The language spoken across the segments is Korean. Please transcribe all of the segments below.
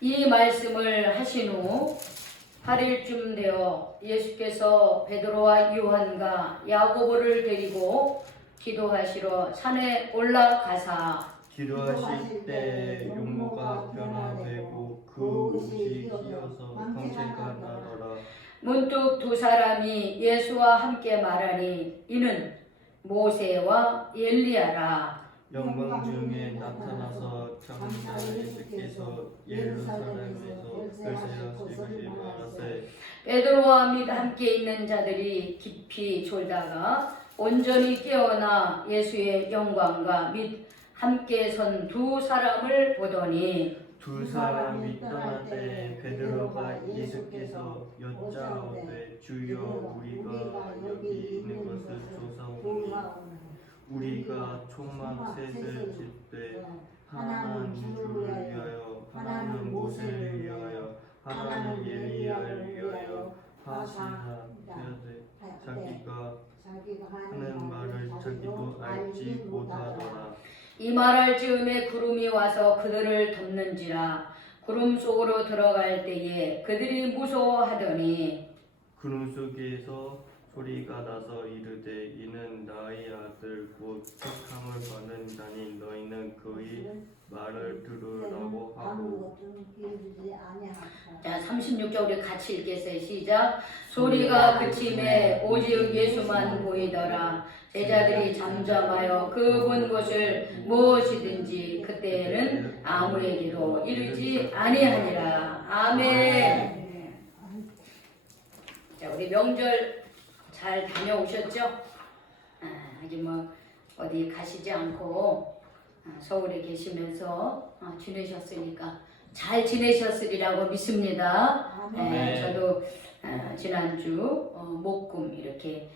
이 말씀을 하신 후 8일쯤 되어 예수께서 베드로와 요한과 야고보를 데리고 기도하시러 산에 올라가사 기도하실 때 용모가 변화되고 그 옷이 휘어서 광채가 나더라. 문득 두 사람이 예수와 함께 말하니 이는 모세와 엘리야라. 영광 중에 나타나서 장자 예수께서 예루살렘에서 글쎄하시기를 말하세. 베드로와 함께 있는 자들이 깊이 졸다가 온전히 깨어나 예수의 영광과 및 함께 선 두 사람을 보더니 두 사람이 떠나되 베드로가 예수께서 여짜오되 주여 우리가 여기 있는 것을 조사오니 우리가 총막 셋을 짓되 하나는 누구를 위하여 하나는 모세를 위하여 하나는 엘리야를 위하여 하시나 되어되 자기가 하는 말을 자기도 알지 못하더라. 이 말할 즈음에 구름이 와서 그들을 덮는지라. 구름 속으로 들어갈 때에 그들이 무서워하더니 구름 속에서 소리가 나서 이르되 이는 나의 아들 곧 택함을 받는 자니 너희는 그의 말을 들으라고 하고. 자 36절 우리 같이 읽겠어요. 시작. 소리가 그침에 오직 예수만 보이더라. 제자들이 잠잠하여 그 본 것을 무엇이든지 그때는 아무에게도 이르지 아니하니라. 아멘. 자 우리 명절 잘 다녀오셨죠? 아직 뭐 어디 가시지 않고 서울에 계시면서 지내셨으니까 잘 지내셨으리라고 믿습니다. 저도 지난주 목금 이렇게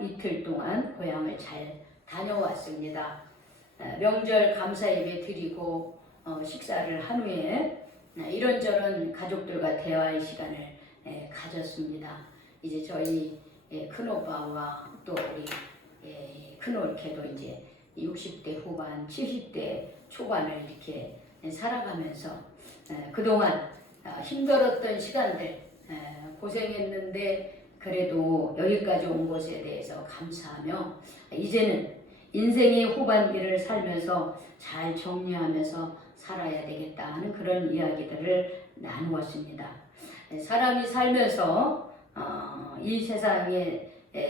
이틀 동안 고향을 잘 다녀왔습니다. 명절 감사 예배 드리고 식사를 한 후에 이런저런 가족들과 대화의 시간을 가졌습니다. 이제 저희 큰오빠와 또 우리 큰올케도 이제 60대 후반, 70대 초반을 이렇게 살아가면서 그동안 힘들었던 시간들 고생했는데 그래도 여기까지 온 것에 대해서 감사하며 이제는 인생의 후반기를 살면서 잘 정리하면서 살아야 되겠다 하는 그런 이야기들을 나누었습니다. 사람이 살면서 이 세상에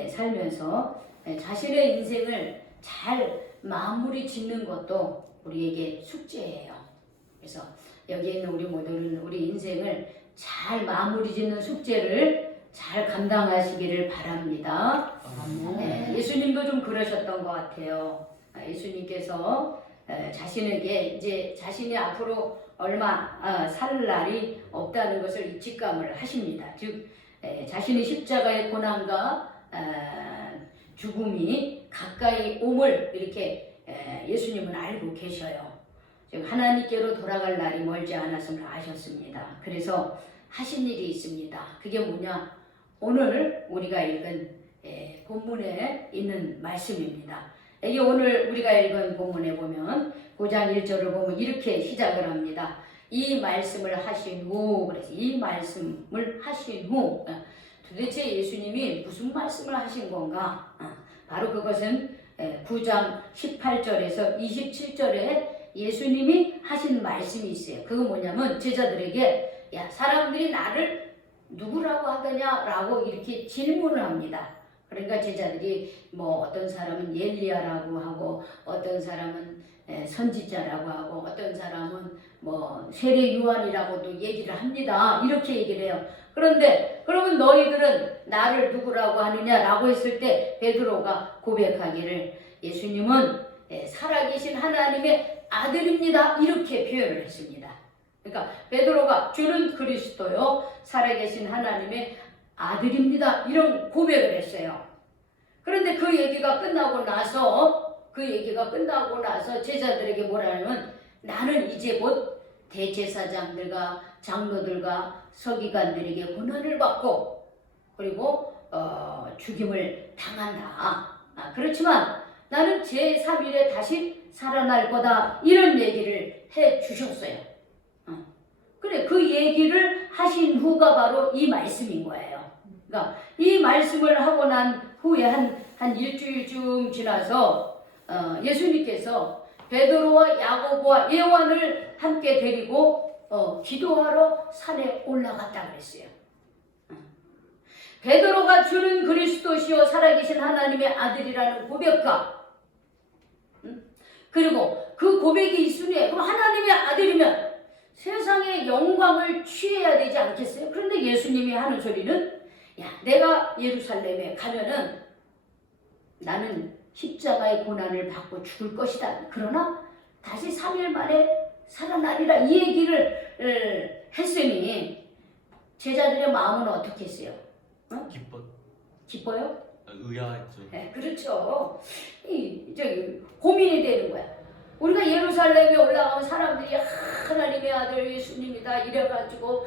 살면서 자신의 인생을 잘 마무리 짓는 것도 우리에게 숙제예요. 그래서 여기 있는 우리 모두는 우리 인생을 잘 마무리 짓는 숙제를 잘 감당하시기를 바랍니다. 예수님도 좀 그러셨던 것 같아요. 예수님께서 자신에게 이제 자신이 앞으로 얼마 살 날이 없다는 것을 직감을 하십니다. 즉 자신의 십자가의 고난과 죽음이 가까이 옴을 이렇게 예수님은 알고 계셔요. 즉 하나님께로 돌아갈 날이 멀지 않았음을 아셨습니다. 그래서 하신 일이 있습니다. 그게 뭐냐? 오늘 우리가 읽은 본문에 있는 말씀입니다. 이게 오늘 우리가 읽은 본문에 보면 9장 1절을 보면 이렇게 시작을 합니다. 이 말씀을 하신 후, 그래서 이 말씀을 하신 후 도대체 예수님이 무슨 말씀을 하신 건가? 바로 그것은 9장 18절에서 27절에 예수님이 하신 말씀이 있어요. 그거 뭐냐면 제자들에게 야 사람들이 나를 누구라고 하더냐 라고 이렇게 질문을 합니다. 그러니까 제자들이 뭐 어떤 사람은 엘리야라고 하고 어떤 사람은 선지자라고 하고 어떤 사람은 뭐 세례 요한이라고도 얘기를 합니다. 이렇게 얘기를 해요. 그런데 그러면 너희들은 나를 누구라고 하느냐라고 했을 때 베드로가 고백하기를 예수님은 살아계신 하나님의 아들입니다. 이렇게 표현을 했습니다. 그러니까 베드로가 주는 그리스도요 살아계신 하나님의 아들입니다. 이런 고백을 했어요. 그런데 그 얘기가 끝나고 나서 제자들에게 뭐라냐면 나는 이제 곧 대제사장들과 장로들과 서기관들에게 고난을 받고 그리고 죽임을 당한다. 그렇지만 나는 제3일에 다시 살아날 거다 이런 얘기를 해 주셨어요. 그래 그 얘기를 하신 후가 바로 이 말씀인 거예요. 그러니까 이 말씀을 하고 난 후에 한 일주일쯤 지나서 예수님께서 베드로와 야고보와 요한을 함께 데리고 기도하러 산에 올라갔다 그랬어요. 베드로가 주는 그리스도시요 살아계신 하나님의 아들이라는 고백과 그리고 그 고백이 있으니 그럼 하나님의 아들이면 세상의 영광을 취해야 되지 않겠어요? 그런데 예수님이 하는 소리는 야 내가 예루살렘에 가면은 나는 십자가의 고난을 받고 죽을 것이다. 그러나 다시 3일 만에 살아나리라 이 얘기를 했으니 제자들의 마음은 어떻게 했어요? 기뻐요? 의아했죠. 네, 그렇죠. 저기 고민이 되는 거야. 우리가 예루살렘에 올라가면 사람들이 하나님의 아들 예수님이다 이래가지고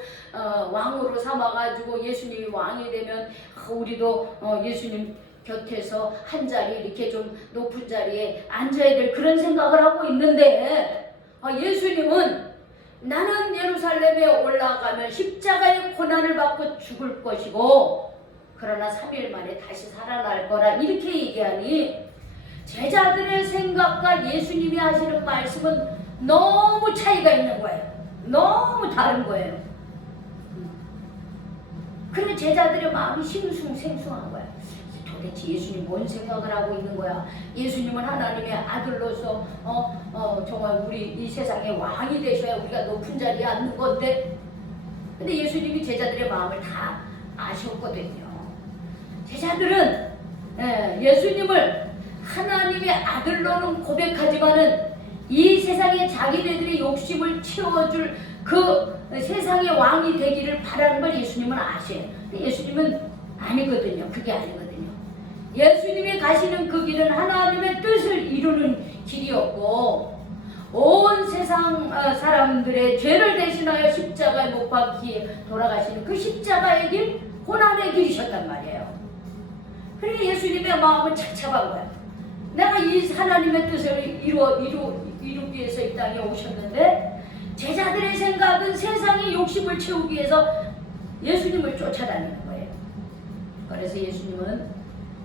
왕으로 삼아가지고 예수님이 왕이 되면 우리도 예수님 곁에서 한 자리 이렇게 좀 높은 자리에 앉아야 될 그런 생각을 하고 있는데 예수님은 나는 예루살렘에 올라가면 십자가의 고난을 받고 죽을 것이고 그러나 3일 만에 다시 살아날 거라 이렇게 얘기하니 제자들의 생각과 예수님이 하시는 말씀은 너무 차이가 있는 거예요. 너무 다른 거예요. 그래 제자들의 마음이 싱숭생숭한 거야. 도대체 예수님 뭔 생각을 하고 있는 거야? 예수님은 하나님의 아들로서 정말 우리 이 세상의 왕이 되셔야 우리가 높은 자리에 앉는 건데 근데 예수님이 제자들의 마음을 다 아셨거든요. 제자들은 예수님을 하나님의 아들로는 고백하지만은 이 세상에 자기네들의 욕심을 채워줄 그 세상의 왕이 되기를 바라는 걸 예수님은 아셔요. 근데 예수님은 아니거든요. 그게 아니거든요. 예수님이 가시는 그 길은 하나님의 뜻을 이루는 길이었고 온 세상 사람들의 죄를 대신하여 십자가에 못 박히에 돌아가시는 그 십자가의 길, 고난의 길이셨단 말이에요. 그러니까 예수님의 마음은 착잡한 거야. 내가 이 하나님의 뜻을 이루기 위해서 이 땅에 오셨는데 제자들의 생각은 세상의 욕심을 채우기 위해서 예수님을 쫓아다니는 거예요. 그래서 예수님은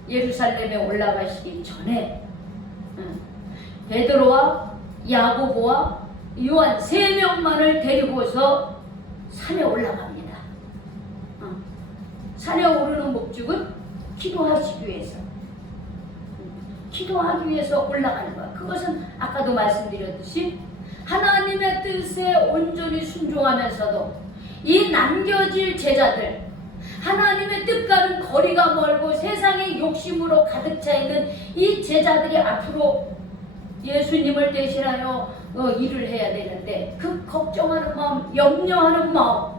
예루살렘에 올라가시기 전에 베드로와 야고보와 요한 3명만을 데리고서 산에 올라갑니다. 산에 오르는 목적은 기도하시기 위해서 기도하기 위해서 올라가는 거야. 그것은 아까도 말씀드렸듯이 하나님의 뜻에 온전히 순종하면서도 이 남겨질 제자들 하나님의 뜻과는 거리가 멀고 세상의 욕심으로 가득 차 있는 이 제자들이 앞으로 예수님을 대신하여 일을 해야 되는데 그 걱정하는 마음, 염려하는 마음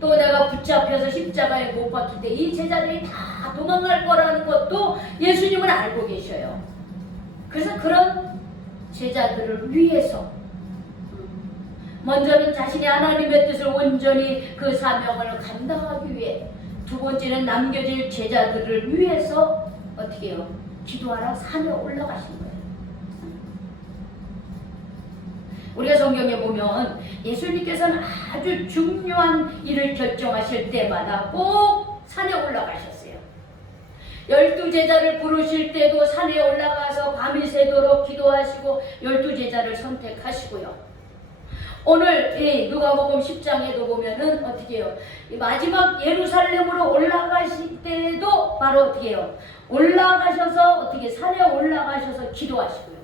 또 내가 붙잡혀서 십자가에 못 박힐 때 이 제자들이 다 도망갈 거라는 것도 예수님은 알고 계셔요. 그래서 그런 제자들을 위해서 먼저는 자신이 하나님의 뜻을 온전히 그 사명을 감당하기 위해 두 번째는 남겨질 제자들을 위해서 어떻게 해요? 기도하러 산에 올라가신 거예요. 우리가 성경에 보면 예수님께서는 아주 중요한 일을 결정하실 때마다 꼭 산에 올라가셨어요. 12제자를 부르실 때도 산에 올라가서 밤이 새도록 기도하시고 12제자를 선택하시고요. 오늘 누가복음 10장에도 보면은 어떻게 해요? 마지막 예루살렘으로 올라가실 때도 바로 어떻게 해요? 올라가셔서 어떻게 산에 올라가셔서 기도하시고요.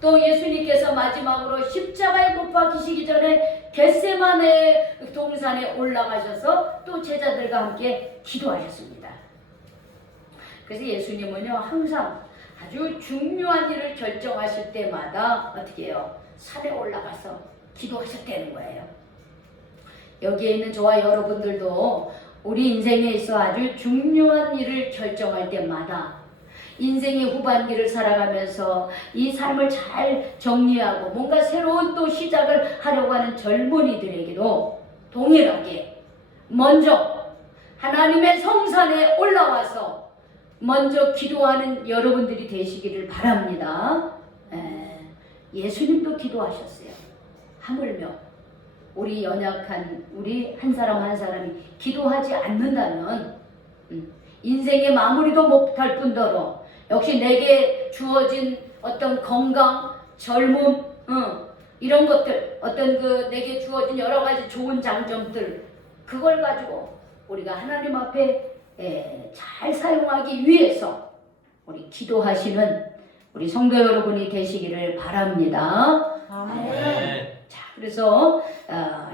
또 예수님께서 마지막으로 십자가에 못 박히시기 전에 겟세마네 동산에 올라가셔서 또 제자들과 함께 기도하셨습니다. 그래서 예수님은요 항상 아주 중요한 일을 결정하실 때마다 어떻게 해요? 산에 올라가서 기도하셨다는 거예요. 여기에 있는 저와 여러분들도 우리 인생에 있어 아주 중요한 일을 결정할 때마다 인생의 후반기를 살아가면서 이 삶을 잘 정리하고 뭔가 새로운 또 시작을 하려고 하는 젊은이들에게도 동일하게 먼저 하나님의 성산에 올라와서 먼저 기도하는 여러분들이 되시기를 바랍니다. 예수님도 기도하셨어요. 하물며 우리 연약한 우리 한 사람 한 사람이 기도하지 않는다면 인생의 마무리도 못할 뿐더러 역시 내게 주어진 어떤 건강, 젊음, 이런 것들, 어떤 그 내게 주어진 여러 가지 좋은 장점들, 그걸 가지고 우리가 하나님 앞에 잘 사용하기 위해서 우리 기도하시는 우리 성도 여러분이 되시기를 바랍니다. 아멘. 자, 그래서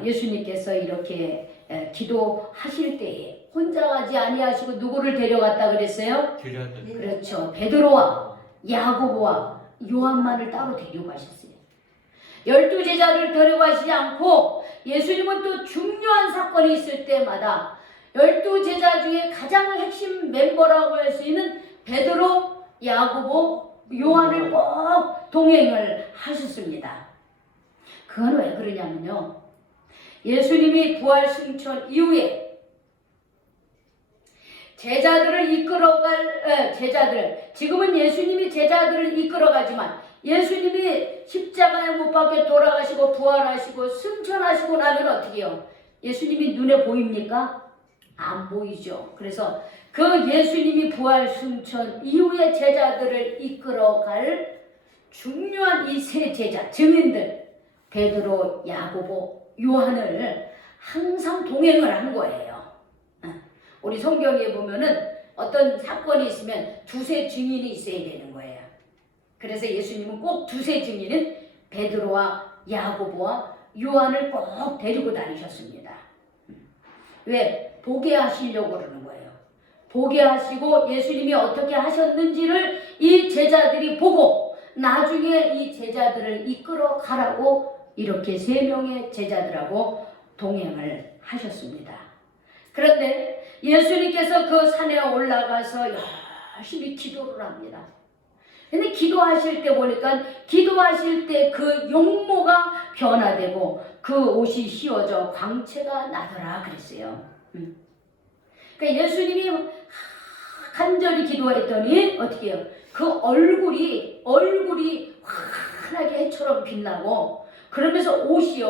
예수님께서 이렇게 기도하실 때에 혼자 가지 아니하시고 누구를 데려갔다 그랬어요? 그렇죠. 베드로와 야고보와 요한만을 따로 데려가셨어요. 12제자를 데려가시지 않고 예수님은 또 중요한 사건이 있을 때마다 12제자 중에 가장 핵심 멤버라고 할 수 있는 베드로, 야고보, 요한을 꼭 동행을 하셨습니다. 그건 왜 그러냐면요. 예수님이 부활 승천 이후에 지금은 예수님이 제자들을 이끌어가지만 예수님이 십자가에 못 박혀 돌아가시고 부활하시고 승천하시고 나면 어떻게 해요? 예수님이 눈에 보입니까? 안 보이죠. 그래서 그 예수님이 부활 승천 이후에 제자들을 이끌어갈 중요한 이 세 제자, 증인들 베드로, 야고보, 요한을 항상 동행을 한 거예요. 우리 성경에 보면은 어떤 사건이 있으면 두세 증인이 있어야 되는 거예요. 그래서 예수님은 꼭 두세 증인은 베드로와 야고보와 요한을 꼭 데리고 다니셨습니다. 왜? 보게 하시려고 그러는 거예요. 보게 하시고 예수님이 어떻게 하셨는지를 이 제자들이 보고 나중에 이 제자들을 이끌어 가라고 이렇게 3명의 제자들하고 동행을 하셨습니다. 그런데 예수님께서 그 산에 올라가서 열심히 기도를 합니다. 근데 기도하실 때 보니까 기도하실 때 그 용모가 변화되고 그 옷이 휘어져 광채가 나더라 그랬어요. 그러니까 예수님이 간절히 기도했더니 어떻게 해요? 그 얼굴이 환하게 해처럼 빛나고 그러면서 옷이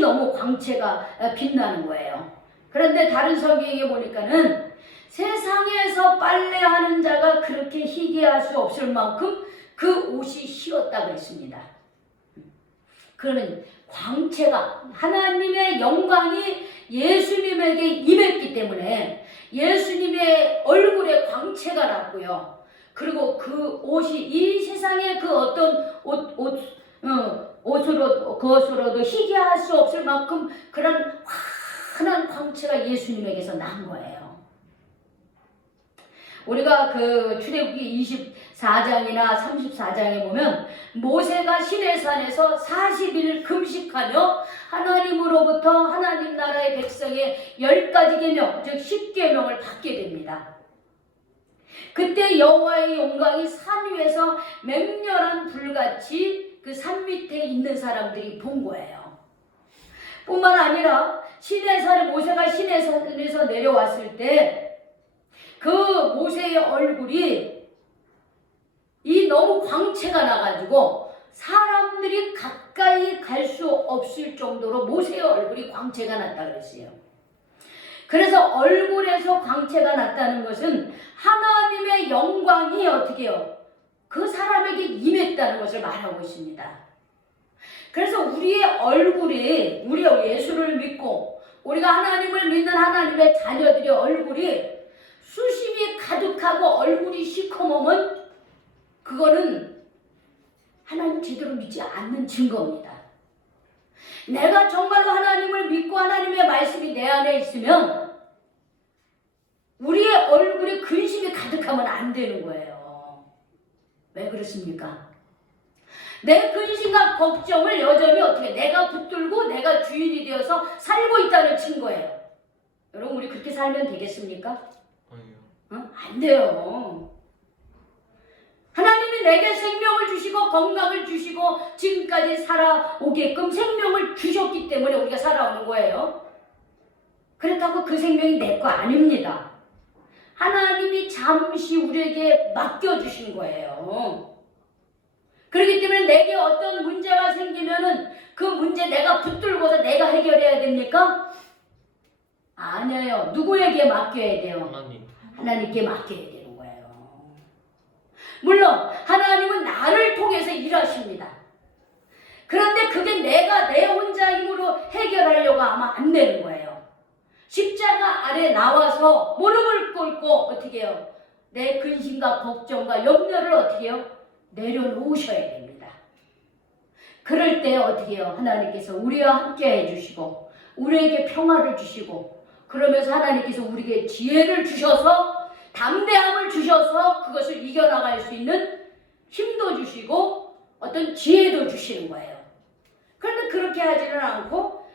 너무 광채가 빛나는 거예요. 그런데 다른 성경에 보니까는 세상에서 빨래하는 자가 그렇게 희귀할 수 없을 만큼 그 옷이 휘었다고 했습니다. 그러면 광채가 하나님의 영광이 예수님에게 임했기 때문에 예수님의 얼굴에 광채가 났고요. 그리고 그 옷이 이 세상의 그 어떤 그것으로도 희귀할 수 없을 만큼 그런 환한 광채가 예수님에게서 난 거예요. 우리가 그 출애굽기 24장이나 34장에 보면 모세가 시내산에서 40일 금식하며 하나님으로부터 하나님 나라의 백성의 10가지 계명, 즉 10계명을 받게 됩니다. 그때 여호와의 영광이 산 위에서 맹렬한 불같이 그 산 밑에 있는 사람들이 본 거예요. 뿐만 아니라 모세가 시내산에서 내려왔을 때 그 모세의 얼굴이 너무 광채가 나가지고 사람들이 가까이 갈 수 없을 정도로 모세의 얼굴이 광채가 났다 그랬어요. 그래서 얼굴에서 광채가 났다는 것은 하나님의 영광이 어떻게 해요? 그 사람에게 임했다는 것을 말하고 있습니다. 그래서 우리의 얼굴이 우리가 예수를 믿고 우리가 하나님을 믿는 하나님의 자녀들의 얼굴이 수심이 가득하고 얼굴이 시커먼 그거는 하나님 제대로 믿지 않는 증거입니다. 내가 정말로 하나님을 믿고 하나님의 말씀이 내 안에 있으면 우리의 얼굴에 근심이 가득하면 안 되는 거예요. 왜 그렇습니까? 내 근심과 걱정을 여전히 어떻게 내가 붙들고 내가 주인이 되어서 살고 있다는 증거예요. 여러분 우리 그렇게 살면 되겠습니까? 안 돼요. 하나님이 내게 생명을 주시고 건강을 주시고 지금까지 살아오게끔 생명을 주셨기 때문에 우리가 살아오는 거예요. 그렇다고 그 생명이 내 거 아닙니다. 하나님이 잠시 우리에게 맡겨주신 거예요. 그렇기 때문에 내게 어떤 문제가 생기면은 그 문제 내가 붙들고서 내가 해결해야 됩니까? 아니에요. 누구에게 맡겨야 돼요? 하나님. 하나님께 맡겨야 되는 거예요. 물론 하나님은 나를 통해서 일하십니다. 그런데 그게 내가 내 혼자 힘으로 해결하려고 하면 안 되는 거예요. 십자가 아래 나와서 무릎을 꿇고 어떻게 해요? 내 근심과 걱정과 염려를 어떻게 해요? 내려놓으셔야 됩니다. 그럴 때 어떻게 해요? 하나님께서 우리와 함께 해주시고 우리에게 평화를 주시고 그러면서 하나님께서 우리에게 지혜를 주셔서 담대함을 주셔서 그것을 이겨나갈 수 있는 힘도 주시고 어떤 지혜도 주시는 거예요. 그런데 그렇게 하지는 않고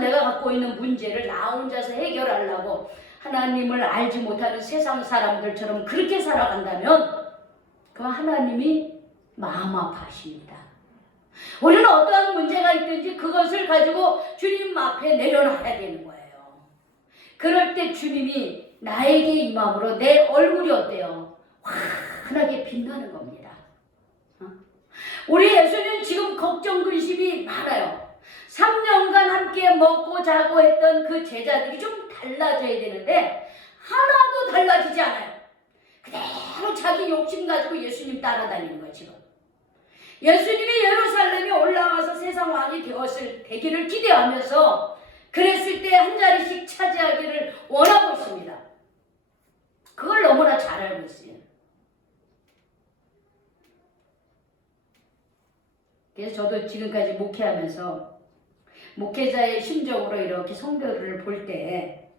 내가 갖고 있는 문제를 나 혼자서 해결하려고 하나님을 알지 못하는 세상 사람들처럼 그렇게 살아간다면 그 하나님이 마음 아파하십니다. 우리는 어떠한 문제가 있든지 그것을 가지고 주님 앞에 내려놔야 되는 거예요. 그럴 때 주님이 나에게 임함으로 내 얼굴이 어때요? 환하게 빛나는 겁니다. 우리 예수님 지금 걱정 근심이 많아요. 3년간 함께 먹고 자고 했던 그 제자들이 좀 달라져야 되는데 하나도 달라지지 않아요. 그대로 자기 욕심 가지고 예수님 따라다니는 거예요. 지금 예수님이 예루살렘에 올라가서 세상 왕이 되기를 기대하면서 그랬을 때 한 자리씩 차지하기를 원하고 있습니다. 그걸 너무나 잘 알고 있어요. 그래서 저도 지금까지 목회하면서 목회자의 심정으로 이렇게 성도를 볼 때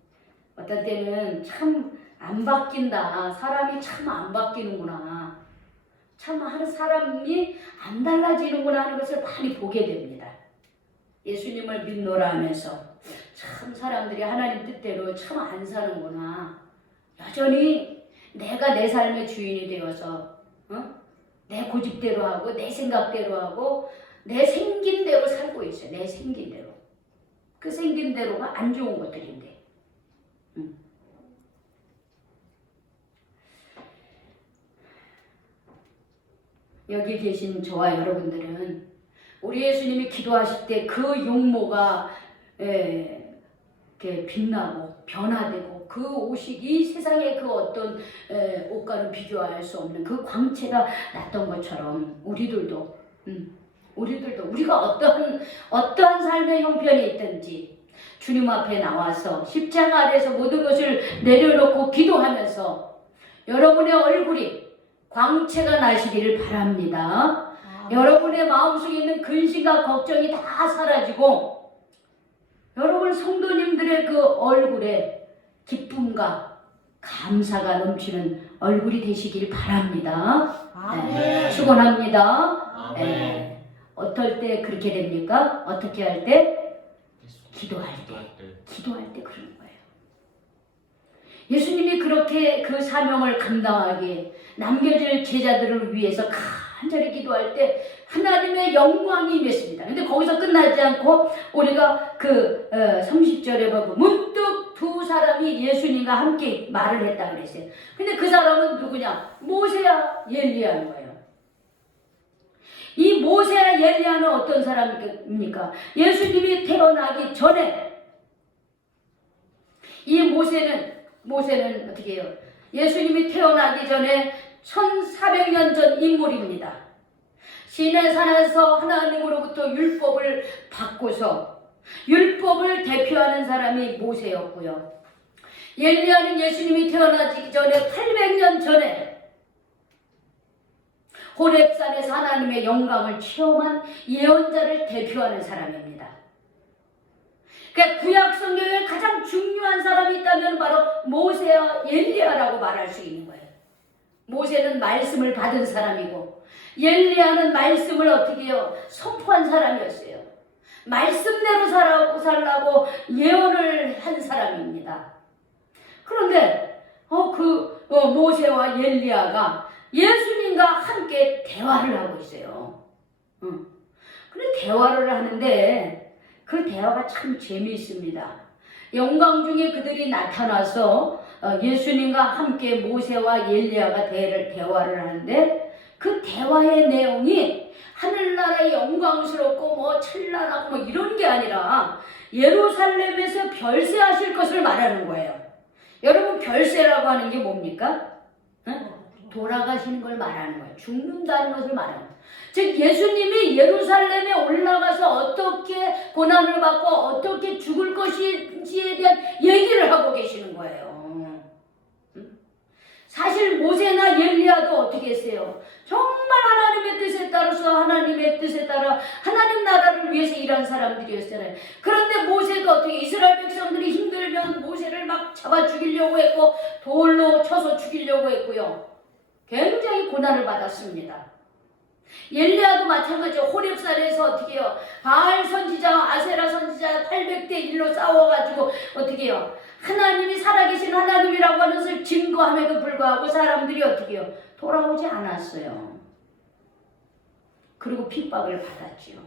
어떤 때는 참 안 바뀐다. 사람이 참 안 바뀌는구나. 참 하는 사람이 안 달라지는구나 하는 것을 많이 보게 됩니다. 예수님을 믿노라 하면서 참 사람들이 하나님 뜻대로 참 안 사는구나. 여전히 내가 내 삶의 주인이 되어서 내 고집대로 하고 내 생각대로 하고 내 생긴 대로 살고 있어요. 내 생긴 대로. 그 생긴 대로가 안 좋은 것들인데. 여기 계신 저와 여러분들은 우리 예수님이 기도하실 때 그 용모가 이렇게 빛나고 변화되고 그 옷이 이 세상의 그 어떤 옷과는 비교할 수 없는 그 광채가 났던 것처럼 우리들도 우리가 어떠한 삶의 형편이 있든지 주님 앞에 나와서 십자가 아래서 모든 것을 내려놓고 기도하면서 여러분의 얼굴이 광채가 나시기를 바랍니다. 여러분의 마음속에 있는 근심과 걱정이 다 사라지고 여러분 성도님들의 그 얼굴에 기쁨과 감사가 넘치는 얼굴이 되시길 바랍니다. 네, 축원합니다. 네. 어떨 때 그렇게 됩니까? 어떻게 할 때? 기도할 때 그러는 거예요. 예수님이 그렇게 그 사명을 감당하기에 남겨질 제자들을 위해서 간절히 기도할 때 하나님의 영광이 임했습니다. 근데 거기서 끝나지 않고 우리가 그 30절에 보면 문득 두 사람이 예수님과 함께 말을 했다 그랬어요. 근데 그 사람은 누구냐? 모세와 엘리야인 거예요. 이 모세와 엘리야는 어떤 사람입니까? 예수님이 태어나기 전에 이 모세는 어떻게 해요? 예수님이 태어나기 전에 1400년 전 인물입니다. 시내산에서 하나님으로부터 율법을 받고서 율법을 대표하는 사람이 모세였고요. 엘리야는 예수님이 태어나기 전에 800년 전에 호렙산에서 하나님의 영광을 체험한 예언자를 대표하는 사람입니다. 그러니까 구약 성경에 가장 중요한 사람이 있다면 바로 모세와 엘리야라고 말할 수 있는 거예요. 모세는 말씀을 받은 사람이고 엘리야는 말씀을 어떻게 해요? 선포한 사람이었어요. 말씀대로 살라고 예언을 한 사람입니다. 그런데 모세와 엘리야가 예수님과 함께 대화를 하고 있어요. 그런데 대화를 하는데 그 대화가 참 재미있습니다. 영광 중에 그들이 나타나서 예수님과 함께 모세와 엘리야가 대화를 하는데 그 대화의 내용이 하늘나라의 영광스럽고 뭐 찬란하고 뭐 이런 게 아니라 예루살렘에서 별세하실 것을 말하는 거예요. 여러분, 별세라고 하는 게 뭡니까? 돌아가시는 걸 말하는 거예요. 죽는다는 것을 말하는 거예요. 즉 예수님이 예루살렘에 올라가서 어떻게 고난을 받고 어떻게 죽을 것인지에 대한 얘기를 하고 계시는 거예요. 사실 모세나 엘리야도 어떻게 했어요? 정말 하나님의 뜻에 따라서 하나님의 뜻에 따라 하나님 나라를 위해서 일한 사람들이었잖아요. 그런데 모세도 어떻게 이스라엘 백성들이 힘들면 모세를 막 잡아 죽이려고 했고 돌로 쳐서 죽이려고 했고요. 굉장히 고난을 받았습니다. 엘리야도 마찬가지로 호렙산에서 어떻게 해요? 바알 선지자와 아세라 선지자 800대 1로 싸워가지고 어떻게 해요? 하나님이 살아계신 하나님이라고 하는 것을 증거함에도 불구하고 사람들이 어떻게 해요? 돌아오지 않았어요. 그리고 핍박을 받았지요.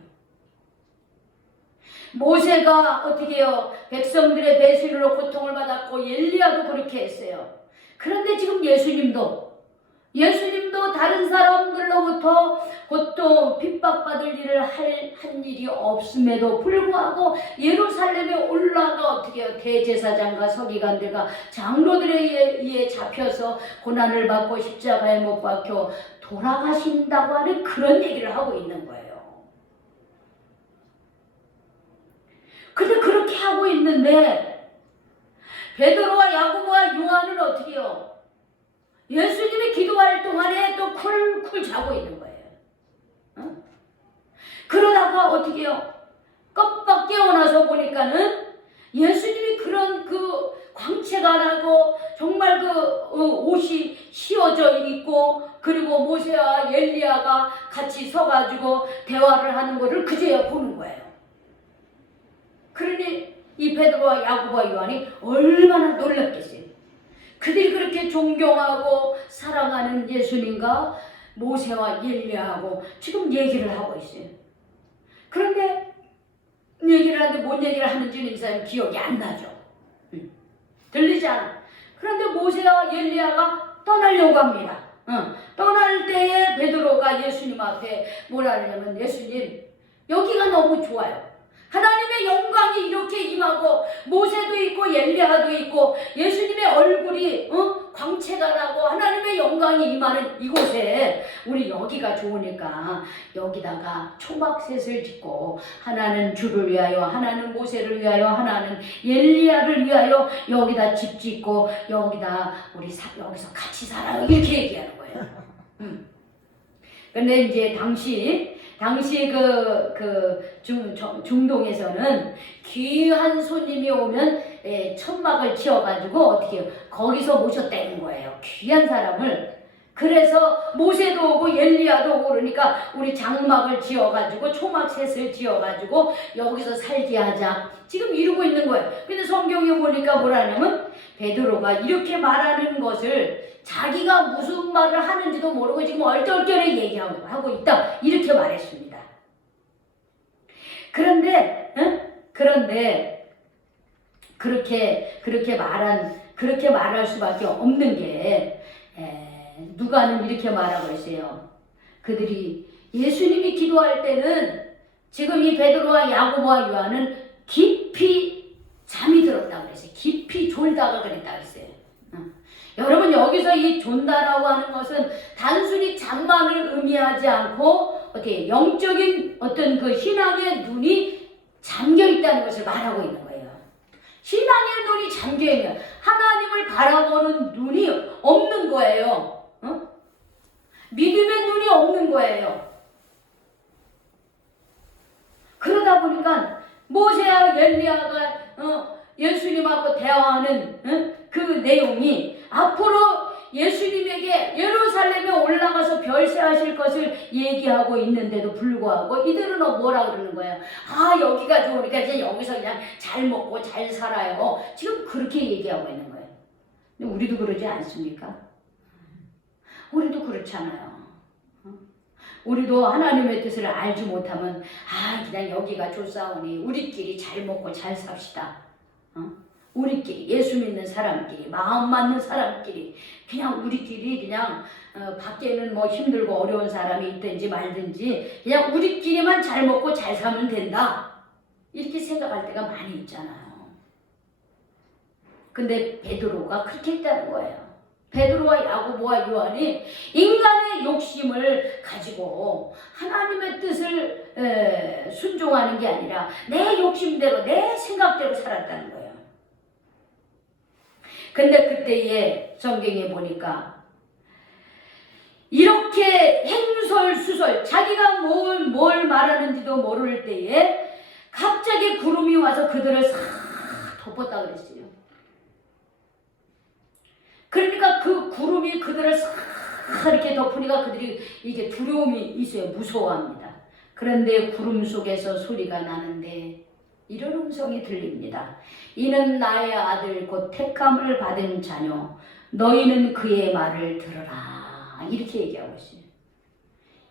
모세가 어떻게 해요? 백성들의 배신으로 고통을 받았고 엘리야도 그렇게 했어요. 그런데 지금 예수님도 다른 사람들로부터 고통, 핍박받을 일을 한 일이 없음에도 불구하고 예루살렘에 올라가 어떻게 해요? 대제사장과 서기관들과 장로들에 의해 잡혀서 고난을 받고 십자가에 못 박혀 돌아가신다고 하는 그런 얘기를 하고 있는 거예요. 근데 그렇게 하고 있는데 베드로와 야고보와 요한은 어떻게 해요? 예수님이 기도할 동안에 또 쿨쿨 자고 있는 거예요. 그러다가 어떻게 해요? 깜빡 깨어나서 보니까는 예수님이 그런 그 광채가 나고 정말 그 옷이 휘어져 있고 그리고 모세와 엘리야가 같이 서가지고 대화를 하는 것을 그제야 보는 거예요. 그러니 이 베드로와 야고보와 요한이 얼마나 놀랐겠어요. 그들이 그렇게 존경하고 사랑하는 예수님과 모세와 엘리야하고 지금 얘기를 하고 있어요. 그런데 얘기를 하는데 뭔 얘기를 하는지는 이 사람이 기억이 안 나죠. 들리지 않아. 그런데 모세와 엘리야가 떠나려고 합니다. 떠날 때에 베드로가 예수님 앞에 뭐라 하냐면 예수님 여기가 너무 좋아요. 하나님의 영광이 이렇게 임하고 모세도 있고 엘리야도 있고 예수님의 얼굴이 광채가 나고 하나님의 영광이 임하는 이곳에 우리 여기가 좋으니까 여기다가 초막셋을 짓고 하나는 주를 위하여 하나는 모세를 위하여 하나는 엘리야를 위하여 여기다 집 짓고 여기다 우리 여기서 같이 살아요 이렇게 얘기하는 거예요. 근데 이제 당시 중동에서는 귀한 손님이 오면 천막을 지어가지고 어떻게 해요? 거기서 모셨다는 거예요. 귀한 사람을. 그래서 모세도 오고 엘리야도 오고 그러니까 우리 장막을 지어가지고 초막셋을 지어가지고 여기서 살게 하자. 지금 이루고 있는 거예요. 근데 성경에 보니까 뭐라냐면 베드로가 이렇게 말하는 것을 자기가 무슨 말을 하는지도 모르고 지금 얼떨결에 얘기하고 있다. 이렇게 말했습니다. 그런데 그렇게 말할 수밖에 없는 게 누가는 이렇게 말하고 있어요. 그들이 예수님이 기도할 때는 지금 이 베드로와 야고보와 요한은 깊이 잠이 들었다고 그랬어요. 깊이 졸다가 그랬다고 했어요. 여러분 여기서 이 존다라고 하는 것은 단순히 잠만을 의미하지 않고 어떻게 영적인 어떤 그 신앙의 눈이 잠겨 있다는 것을 말하고 있는 거예요. 신앙의 눈이 잠겨 있는 하나님을 바라보는 눈이 없는 거예요. 믿음의 눈이 없는 거예요. 그러다 보니까 모세와 엘리야가 예수님하고 대화하는 그 내용이 앞으로 예수님에게 예루살렘에 올라가서 별세하실 것을 얘기하고 있는데도 불구하고 이들은 뭐라 그러는 거예요? 아 여기가 좋으니까 이제 여기서 그냥 잘 먹고 잘 살아요. 지금 그렇게 얘기하고 있는 거예요. 근데 우리도 그러지 않습니까? 우리도 그렇잖아요. 우리도 하나님의 뜻을 알지 못하면 그냥 여기가 좋사오니 우리끼리 잘 먹고 잘 삽시다. 우리끼리 예수 믿는 사람끼리 마음 맞는 사람끼리 그냥 우리끼리 그냥 밖에는 뭐 힘들고 어려운 사람이 있든지 말든지 그냥 우리끼리만 잘 먹고 잘 사면 된다. 이렇게 생각할 때가 많이 있잖아요. 근데 베드로가 그렇게 했다는 거예요. 베드로와 야고보와 요한이 인간의 욕심을 가지고 하나님의 뜻을 순종하는 게 아니라 내 욕심대로 내 생각대로 살았다는 거예요. 근데 그때에 성경에 보니까 이렇게 행설수설 자기가 뭘 말하는지도 모를 때에 갑자기 구름이 와서 그들을 싹 덮었다 그랬어요. 그러니까 그 구름이 그들을 싹 이렇게 덮으니까 그들이 이게 두려움이 있어요. 무서워합니다. 그런데 구름 속에서 소리가 나는데 이런 음성이 들립니다. 이는 나의 아들 곧 택함을 받은 자녀 너희는 그의 말을 들어라. 이렇게 얘기하고 있어요.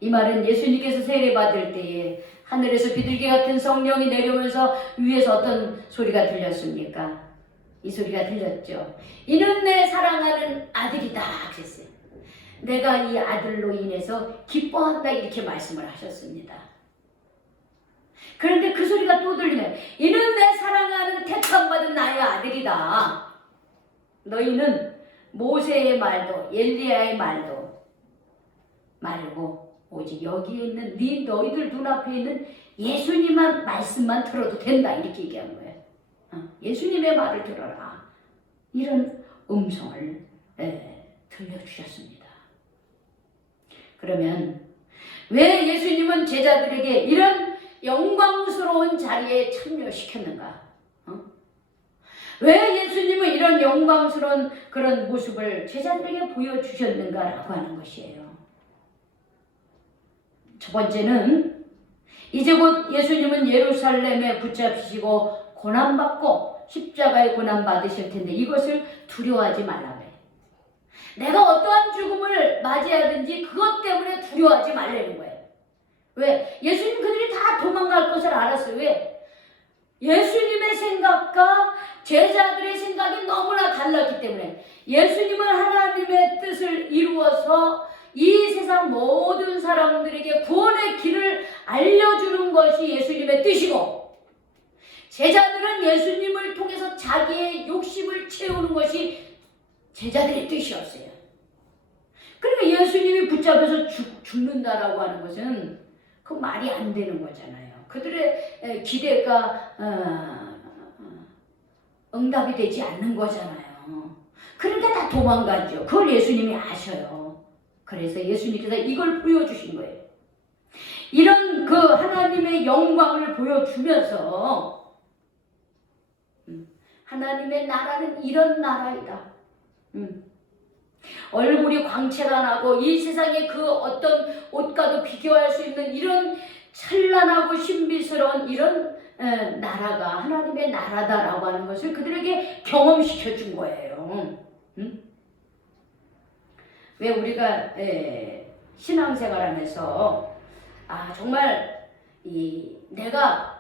이 말은 예수님께서 세례받을 때에 하늘에서 비둘기 같은 성령이 내려오면서 위에서 어떤 소리가 들렸습니까? 이 소리가 들렸죠. 이는 내 사랑하는 아들이다 그랬어요. 내가 이 아들로 인해서 기뻐한다 이렇게 말씀을 하셨습니다. 그런데 그 소리가 또 들리면 이는 내 사랑하는 택함받은 나의 아들이다. 너희는 모세의 말도 엘리야의 말도 말고 오직 여기에 있는 너희들 눈앞에 있는 예수님만 말씀만 들어도 된다 이렇게 얘기한 거예요. 예수님의 말을 들어라. 이런 음성을 들려주셨습니다. 그러면 왜 예수님은 제자들에게 이런 영광스러운 자리에 참여시켰는가? 왜 예수님은 이런 영광스러운 그런 모습을 제자들에게 보여주셨는가라고 하는 것이에요. 첫 번째는 이제 곧 예수님은 예루살렘에 붙잡히시고 고난받고 십자가에 고난받으실 텐데 이것을 두려워하지 말라 그래. 내가 어떠한 죽음을 맞이하든지 그것 때문에 두려워하지 말라는 거예요. 왜? 예수님 그들이 다 도망갈 것을 알았어요. 왜? 예수님의 생각과 제자들의 생각이 너무나 달랐기 때문에 예수님은 하나님의 뜻을 이루어서 이 세상 모든 사람들에게 구원의 길을 알려주는 것이 예수님의 뜻이고 제자들은 예수님을 통해서 자기의 욕심을 채우는 것이 제자들의 뜻이었어요. 그러니까 예수님이 붙잡혀서 죽는다라고 하는 것은 그 말이 안 되는 거잖아요. 그들의 기대가 응답이 되지 않는 거잖아요. 그러니까 다 도망가죠. 그걸 예수님이 아셔요. 그래서 예수님께서 이걸 보여주신 거예요. 이런 그 하나님의 영광을 보여주면서 하나님의 나라는 이런 나라이다. 얼굴이 광채가 나고 이 세상의 그 어떤 옷과도 비교할 수 있는 이런 찬란하고 신비스러운 이런 나라가 하나님의 나라다라고 하는 것을 그들에게 경험시켜 준 거예요. 왜 우리가 신앙생활하면서 정말 내가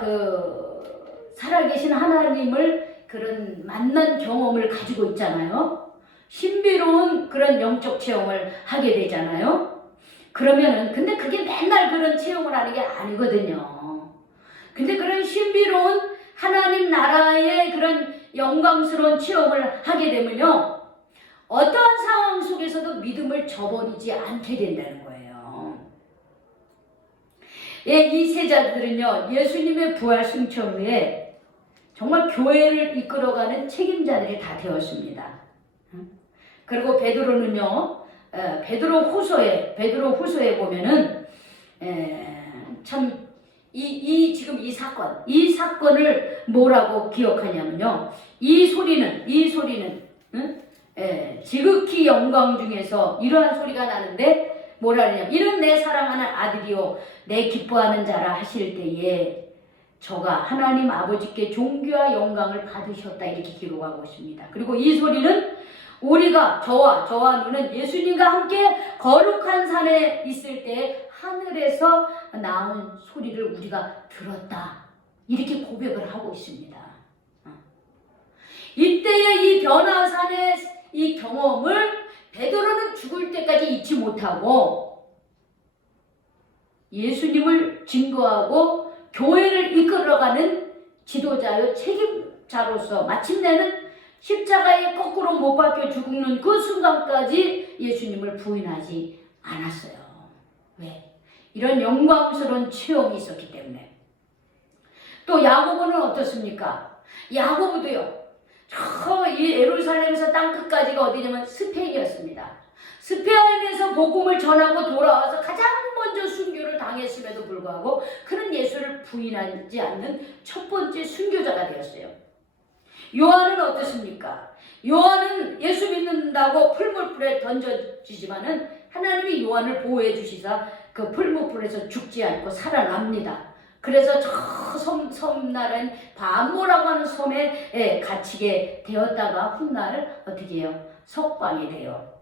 그 살아계신 하나님을 그런 만난 경험을 가지고 있잖아요. 신비로운 그런 영적 체험을 하게 되잖아요. 그러면은 근데 그게 맨날 그런 체험을 하는 게 아니거든요. 근데 그런 신비로운 하나님 나라의 그런 영광스러운 체험을 하게 되면요. 어떠한 상황 속에서도 믿음을 저버리지 않게 된다는 거예요. 이 세자들은요. 예수님의 부활 승천 후에 정말 교회를 이끌어가는 책임자들이 다 되었습니다. 그리고 베드로는요. 베드로 후서에 보면은 참 지금 이 사건을 뭐라고 기억하냐면요. 이 소리는 지극히 영광 중에서 이러한 소리가 나는데 뭐라 그러냐면 이는 내 사랑하는 아들이요 내 기뻐하는 자라 하실 때에 저가 하나님 아버지께 존귀와 영광을 받으셨다 이렇게 기록하고 있습니다. 그리고 이 소리는 우리가 저와 너는 예수님과 함께 거룩한 산에 있을 때 하늘에서 나온 소리를 우리가 들었다 이렇게 고백을 하고 있습니다. 이때의 이 변화산의 이 경험을 베드로는 죽을 때까지 잊지 못하고 예수님을 증거하고 교회를 이끌어가는 지도자요 책임자로서 마침내는 십자가에 거꾸로 못 박혀 죽는 그 순간까지 예수님을 부인하지 않았어요. 왜? 이런 영광스러운 체험이 있었기 때문에. 또 야고보는 어떻습니까? 야고보도요. 이 예루살렘에서 땅끝까지가 어디냐면 스페인이었습니다. 스페인에서 복음을 전하고 돌아와서 가장 먼저 순교를 당했음에도 불구하고 그는 예수를 부인하지 않는 첫 번째 순교자가 되었어요. 요한은 어떻습니까? 요한은 예수 믿는다고 풀무불에 던져지지만은 하나님이 요한을 보호해 주시사 그 풀무불에서 죽지 않고 살아납니다. 그래서 저 섬나라인 바모라고 하는 섬에 갇히게 되었다가 훗날 어떻게 해요? 석방이 돼요.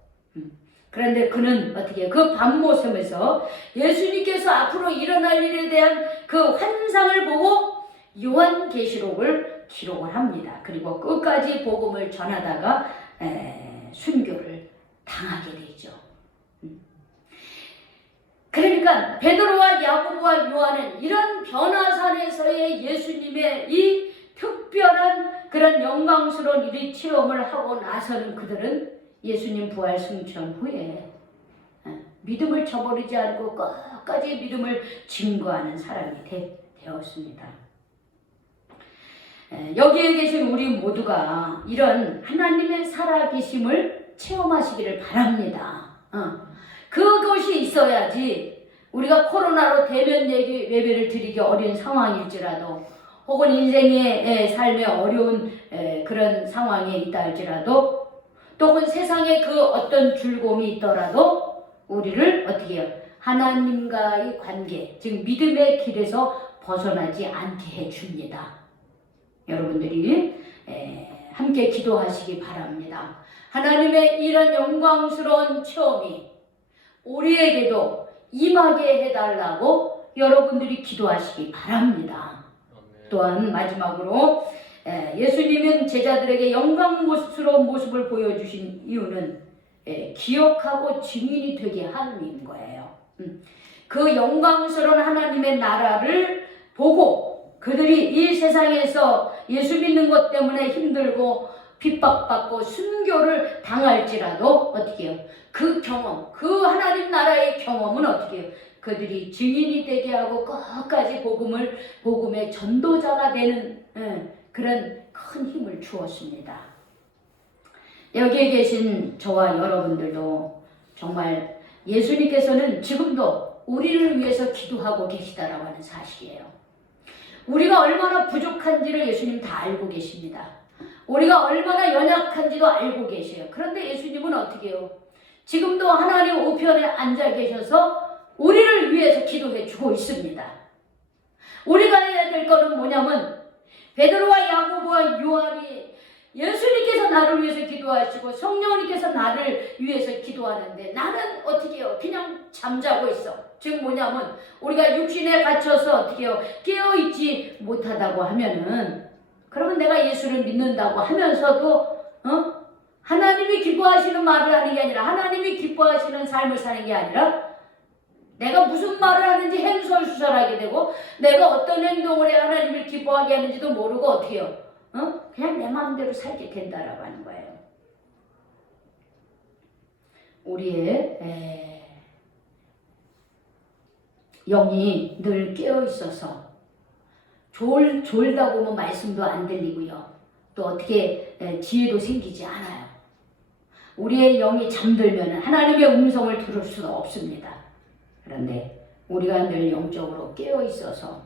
그런데 그는 어떻게 해요? 그 바모 섬에서 예수님께서 앞으로 일어날 일에 대한 그 환상을 보고 요한계시록을 기록을 합니다. 그리고 끝까지 복음을 전하다가 순교를 당하게 되죠. 그러니까 베드로와 야고보와 요한은 이런 변화산에서의 예수님의 이 특별한 그런 영광스러운 일이 체험을 하고 나서는 그들은 예수님 부활 승천 후에 믿음을 저버리지 않고 끝까지 믿음을 증거하는 사람이 되었습니다. 여기에 계신 우리 모두가 이런 하나님의 살아계심을 체험하시기를 바랍니다. 그것이 있어야지 우리가 코로나로 대면 예배를 드리기 어려운 상황일지라도 혹은 인생의 삶에 어려운 그런 상황에 있다 할지라도 또 혹은 세상에 그 어떤 즐거움이 있더라도 우리를 어떻게 해요? 하나님과의 관계, 즉 믿음의 길에서 벗어나지 않게 해줍니다. 여러분들이 함께 기도하시기 바랍니다. 하나님의 이런 영광스러운 체험이 우리에게도 임하게 해달라고 여러분들이 기도하시기 바랍니다. 또한 마지막으로 예수님은 제자들에게 영광스러운 모습을 보여주신 이유는 기억하고 증인이 되게 하는 거예요. 그 영광스러운 하나님의 나라를 보고 그들이 이 세상에서 예수 믿는 것 때문에 힘들고 핍박받고 순교를 당할지라도 어떻게 해요? 그 경험, 그 하나님 나라의 경험은 어떻게 해요? 그들이 증인이 되게 하고 끝까지 복음의 전도자가 되는 그런 큰 힘을 주었습니다. 여기에 계신 저와 여러분들도 정말 예수님께서는 지금도 우리를 위해서 기도하고 계시다라고 하는 사실이에요. 우리가 얼마나 부족한지를 예수님 다 알고 계십니다. 우리가 얼마나 연약한지도 알고 계셔요. 그런데 예수님은 어떻게 해요? 지금도 하나님 우편에 앉아 계셔서 우리를 위해서 기도해 주고 있습니다. 우리가 해야 될 거는 뭐냐면 베드로와 야고보와 요한이 예수님께서 나를 위해서 기도하시고 성령님께서 나를 위해서 기도하는데 나는 어떻게 해요? 그냥 잠자고 있어. 즉 뭐냐면 우리가 육신에 갇혀서 어떻게 해요? 깨어있지 못하다고 하면은 그러면 내가 예수를 믿는다고 하면서도 하나님이 기뻐하시는 말을 하는 게 아니라 하나님이 기뻐하시는 삶을 사는 게 아니라 내가 무슨 말을 하는지 횡설수설하게 되고 내가 어떤 행동을 해 하나님을 기뻐하게 하는지도 모르고 어떻게 해요? 그냥 내 마음대로 살게 된다라고 하는 거예요. 우리의 영이 늘 깨어 있어서 졸다고 뭐 말씀도 안 들리고요. 또 어떻게 지혜도 생기지 않아요. 우리의 영이 잠들면 하나님의 음성을 들을 수가 없습니다. 그런데 우리가 늘 영적으로 깨어 있어서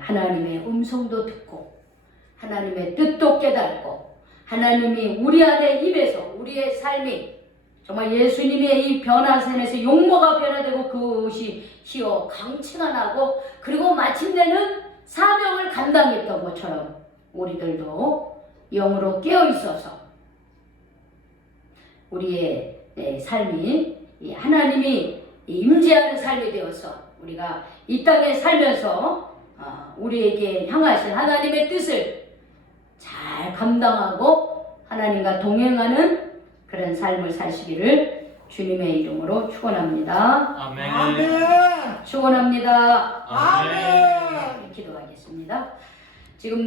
하나님의 음성도 듣고 하나님의 뜻도 깨닫고 하나님이 우리 안에 임해서 우리의 삶이 정말 예수님의 이 변화선에서 용모가 변화되고 그것이 희어 강체가 나고 그리고 마침내는 사명을 감당했던 것처럼 우리들도 영으로 깨어 있어서 우리의 삶이 하나님이 임재하는 삶이 되어서 우리가 이 땅에 살면서 우리에게 향하신 하나님의 뜻을 잘 감당하고 하나님과 동행하는 그런 삶을 사시기를 주님의 이름으로 축원합니다. 아멘. 아멘. 축원합니다. 아멘. 기도하겠습니다. 지금